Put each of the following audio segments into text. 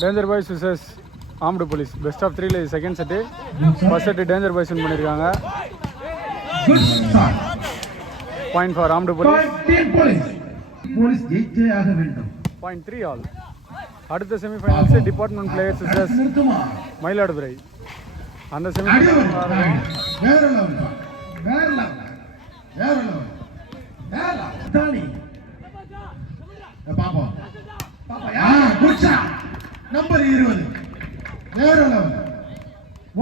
Danger Boys vs Armed Police. Best of 3 second set. First set Danger Boys win பண்ணிருக்காங்க. Point for Armed Police. Police ஜெயிச்சே ஆக வேண்டும். Point 3 all. அடுத்த semi-finals department players vs Mayiladuthurai. அந்த semi-final வேற தானி பாப்பா good shot number 20 வேற level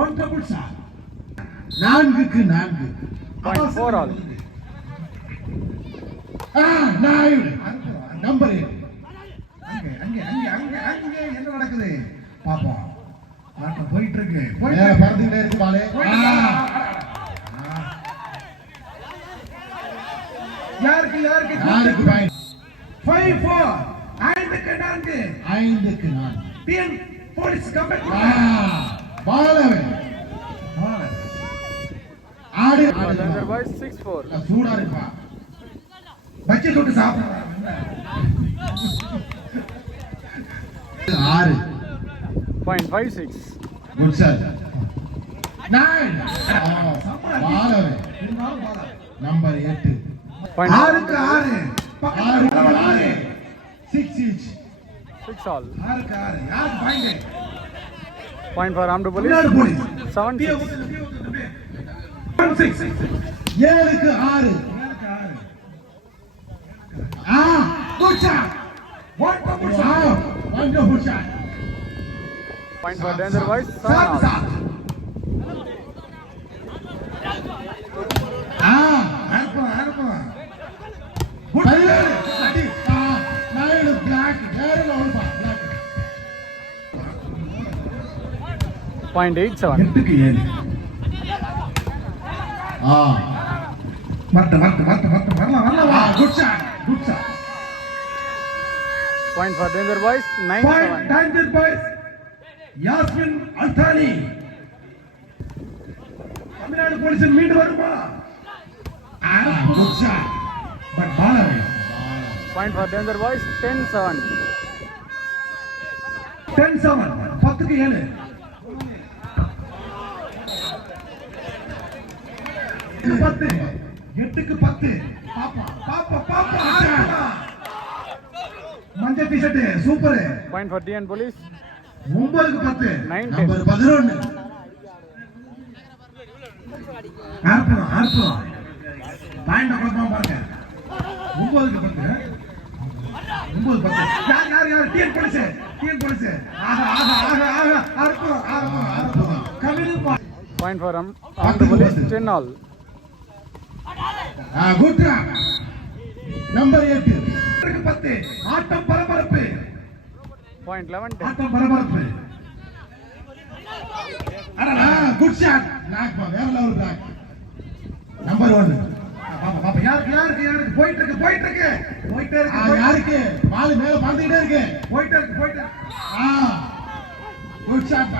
one double shot 4க்கு 4 Point 4 all. Naidu number 7 அங்க என்ன நடக்குது பாப்பா ஆட்டம் போயிட்டு இருக்கு பறந்துட்டே இருக்கு பாலே யாருக்கு பாயிண்ட் 5-4 5க்கு 4 டீம் போலீஸ் கம்பெனி பாலவே ஆடு Danger Boys 6-4. சூடா இருப்பா பச்சை தொட்டு சாப்பிடுறாங்க 6 Point 5-6. குட் சார் 9 பாலவே நம்பர் 8 Point 6க்கு 6 6 each 6 all. 6க்கு 6 யார் point Point for Armed Police. 7-6. 7க்கு 6 good shot wonderful shot Point for Danger Boys. 7 all. Point 8-7. Good shot. Point for Danger Boys. 9-7. Danger Boys. Yasmin Althani. Tamil Police மீண்டு வருமா? Good shot. But ball. Point for Danger Boys. 10-7. 10-7. 10க்கு 7. 8க்கு 10 பாப்பா மஞ்சள் T-shirt super Point for TN Police. 9க்கு 10 9-10. Number 11 ஆர்ப்பா point கொடுப்பா பாருங்க 9க்கு 10 9 10 யார் TN Police ஆஹா ஆர்ப்பா coming Point for Armed Police. 10 all. Good drop number 8 10 ஆட்டம் பரபரப்பு Point 11-10. ஆட்டம் பரபரப்பு அடடா குட் ஷாட் லாக் வேற லெவல் லாக் நம்பர் 1 பாப்பா யாருக்கு போயிட்டு இருக்கு யாருக்கு பால் மேல பறந்துட்டே இருக்கு போயிட்டு இருக்கு good shot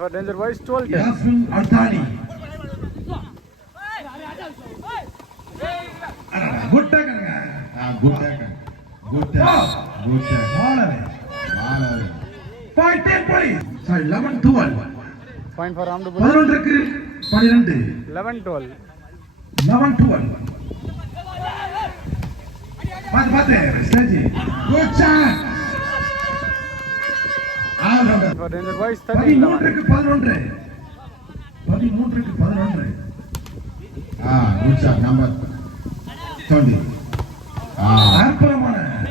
For Danger Boys. 12-10. Yasmin Althani good tackle ball point 10 Police sorry 11-12 Point for Armed Police. 11க்கு 12 11-12. 11-12 பாத்து stage good shot For Danger Boys. 13-11. 13க்கு 11 good shot number 20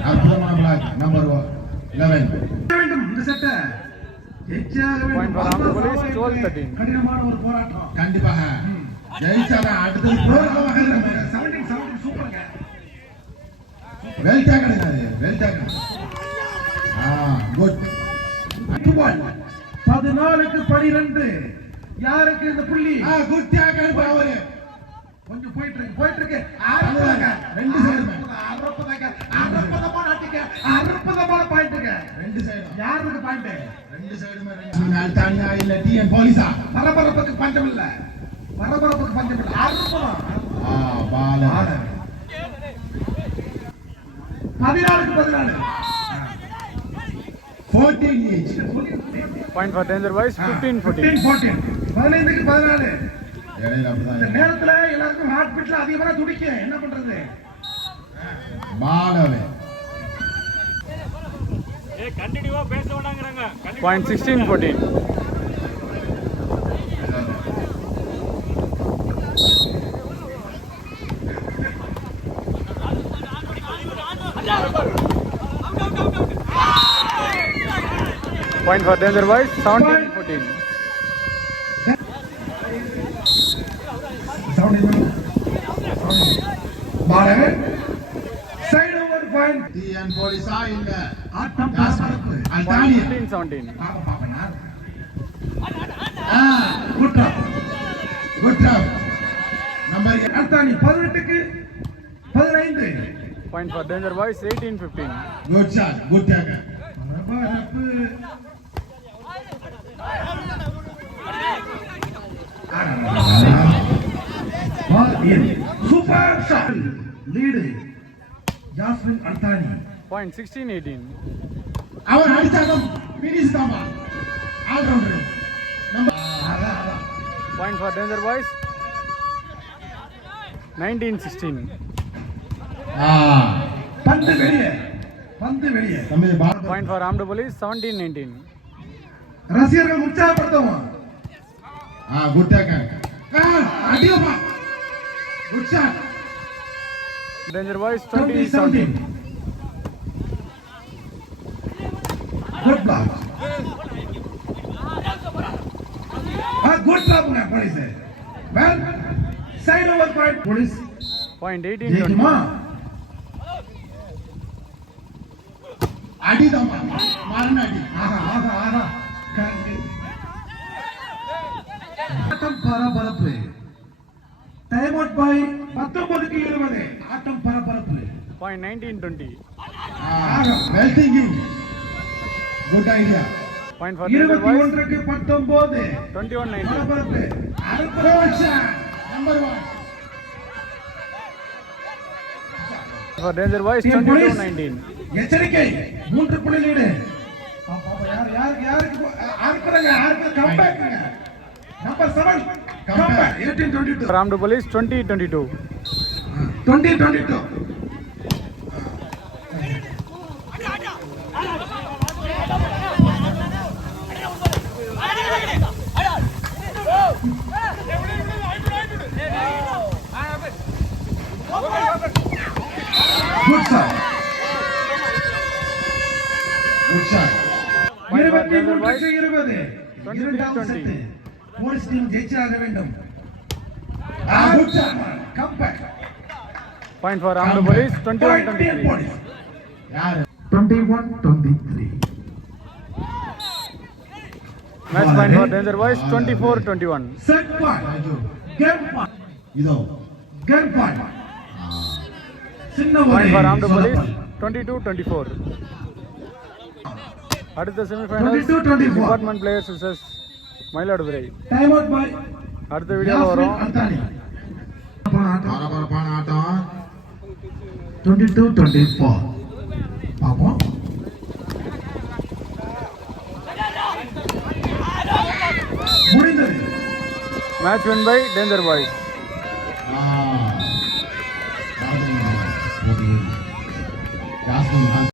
அற்புதமான பிளாக் நம்பர் 11 வேண்டும் இந்த செட்ட ஜெயிச்சாக Point for Armed Police. 12-13. கடினமான ஒரு போராட்டம் கண்டிப்பாக ஜெயிச்சாக அடுத்து போராட்டமாக 17 சூப்பர்ங்க வெல் டேக்கல் குட் 14க்கு 12 யாருக்கு இந்த புள்ளி குட் டேக்கல் பவர் கொஞ்சம் போயிட்டு இருக்கு ரெண்டு சைடு அற்புதமான பாயிண்ட் இருக்கு ரெண்டு சைடு யாருக்கு பாயிண்ட் ரெண்டு சைடுமே தானியா இல்ல டிஎன் போலீஸா பரபரப்புக்கு பஞ்சம் இல்ல அற்புதம் பால 14க்கு 14 14 each. Point for Danger Boys, 15-14. 15-14. 15க்கு 14. இந்த நேரத்துல எல்லாருக்கும் ஹார்ட் பீட்ல அதிகமா துடிக்க என்ன பண்றது? மாடவே. ஏய் கண்டினியூவா பேச வேண்டாங்கறாங்க. Point 16-14. Point for Danger Boys, 17-14. மாடவே. Side over point. டிஎன் போலீஸா இல்ல ஆட்டம் பாஸ்பரப்பு. அல்தானியா. 15-17. பாப்பா யார்? Good drop. Good drop. Number Althani 18க்கு 15. Point for Danger Boys, 18-15. Good shot. Good டேக்கர். Super shot. Lead Jasmine Althani. Point 16-18. அவர் அடிச்சாலும் பினிஷ் தாமா. All rounder. Number Point for Danger Boys, 19-16. பந்து வெளியே. பந்து வெளியே. Point for Armed Police, 17-19. ரசிகர்கள் உற்சாகப்படுத்துவோம். குட் டேக்கர். அடியோமா. Good shot. Danger Boys, 20-17. Good block. Good block police. Well side over point police. Point 18-20. அடிதமா மரண அடி. ஆஹா ஆட்டம் பரபரப்பு. டைம் அவுட் பை 19க்கு 20. ஆட்டம் பரபரப்பு. Point 19-20. Well thinking. Good idea. Point for Danger Boys, 21க்கு 19. 21-19. பரபரப்பு. அல்போஷா நம்பர் 1. For Danger Boys, 22-19. எச்சரிக்கை 3 புள்ளி லீடு. யாருக்கு கம்பேக்குங்க. Number 7 comeback 18-22. For Armed Police, 20-22. 20-22. Good shot. Good shot. 23க்கு 20. இரண்டாவது செட். போலீஸ் டீம் ஜெயிச்சாக வேண்டும். Good shot. Comeback. Point for Armed Police, 21-23. யார்? 21-23. Match point for Danger Boys, 24-21. Set point. Game point. இதோ. Game point. சின்ன Point ஒரு for Armed Police, 22-24. அடுத்த semifinals 22-24. Department players vs Mayiladuthurai. Time out bye அடுத்த வீடியோல வரும். பரபரப்பான ஆட்டம் 22-24. பாப்போம். முடிந்தது. Match win by Danger Boys.